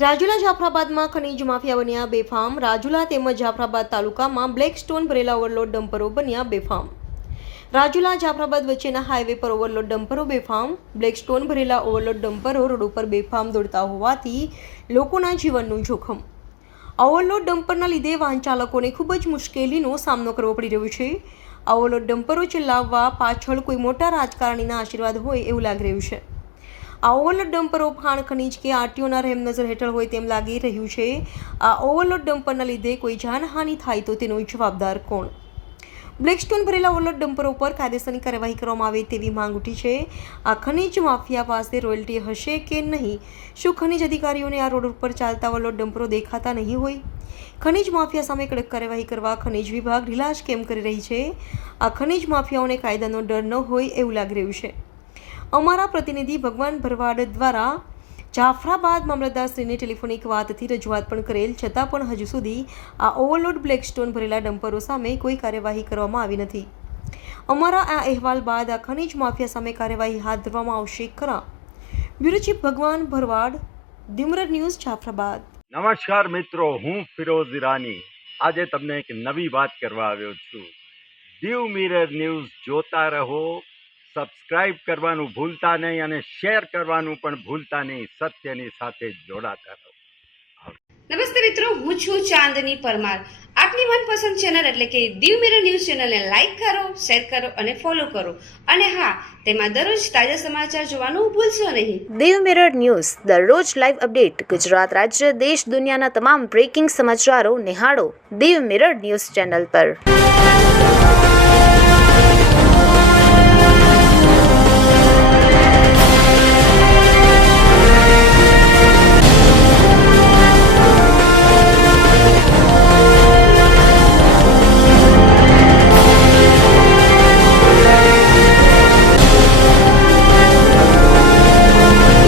રાજુલા જાફરાબાદમાં ખનીજ માફિયા બન્યા બેફામ। રાજુલા તેમજ જાફરાબાદ તાલુકામાં બ્લેક સ્ટોન ભરેલા ઓવરલોડ ડમ્પરો બન્યા બેફામ। રાજુલા જાફરાબાદ વચ્ચેના હાઈવે પર ઓવરલોડ ડમ્પરો બેફામ। બ્લેક સ્ટોન ભરેલા ઓવરલોડ ડમ્પરો રોડ ઉપર બેફામ દોડતા હોવાથી લોકોના જીવનનું જોખમ। ઓવરલોડ ડમ્પરના લીધે વાહન ચાલકોને ખૂબ જ મુશ્કેલીનો સામનો કરવો પડી રહ્યો છે। ઓવરલોડ ડમ્પરો ચલાવવા પાછળ કોઈ મોટા રાજકારણીના આશીર્વાદ હોય એવું લાગી રહ્યું છે। આ ઓવરલોડ ડમ્પરો ખાણ ખનીજ કે આરટીઓના રહેમનજર હેઠળ હોય તેમ લાગી રહ્યું છે। આ ઓવરલોડ ડમ્પરના લીધે કોઈ જાનહાનિ થાય તો તેનો જવાબદાર કોણ? બ્લેક સ્ટોન ભરેલા ઓવરલોડ ડમ્પરો પર કાયદેસરની કાર્યવાહી કરવામાં આવે તેવી માંગ ઉઠી છે। આ ખનીજ માફિયા પાસે રોયલ્ટી હશે કે નહીં? શું ખનીજ અધિકારીઓને આ રોડ ઉપર ચાલતા ઓવરલોડ ડમ્પરો દેખાતા નહીં હોય? ખનીજ માફિયા સામે કડક કાર્યવાહી કરવા ખનીજ વિભાગ ઢીલાશ કેમ કરી રહી છે? આ ખનીજ માફિયાઓને કાયદાનો ડર ન હોય એવું લાગી રહ્યું છે। અમારા પ્રતિનિધિ ભગવાન ભરવાડ દ્વારા જાફરાબાદ મામલતદારશ્રીને ટેલિફોનિક વાતથી રજૂઆત પણ કરેલ છતાં પણ હજુ સુધી આ ઓવરલોડ બ્લેક સ્ટોન ભરેલા ડમ્પરો સામે કોઈ કાર્યવાહી કરવામાં આવી નથી। અમારા આ અહેવાલ બાદ આ ખનીજ માફિયા સામે કાર્યવાહી હાથ ધરવામાં આવશે ખરા? બ્યુરો ચીફ ભગવાન ભરવાડ, દીવ મિરર ન્યૂઝ, જાફરાબાદ। નમસ્કાર મિત્રો, હું ફિરોઝ ઈરાની આજે તમને એક નવી વાત કરવા આવ્યો છું। દીવ મિરર ન્યૂઝ જોતા રહો, સબસ્ક્રાઇબ કરવાનું ભૂલતા નહીં અને શેર કરવાનું પણ ભૂલતા નહીં। સત્યની સાથે જોડાતા રહો। નમસ્તે મિત્રો, હું છું ચાંદની પરમાર। આપની મનપસંદ ચેનલ એટલે કે દીવ મિરર ન્યૂઝ ચેનલને લાઈક કરો, શેર કરો અને ફોલો કરો। અને હા, તેમાં દરરોજ તાજા સમાચાર જોવાનું ભૂલશો નહીં। દીવ મિરર ન્યૂઝ દરરોજ લાઈવ અપડેટ ગુજરાત રાજ્ય, દેશ, દુનિયાના તમામ બ્રેકિંગ સમાચારો નિહાળો દીવ મિરર ન્યૂઝ ચેનલ પર।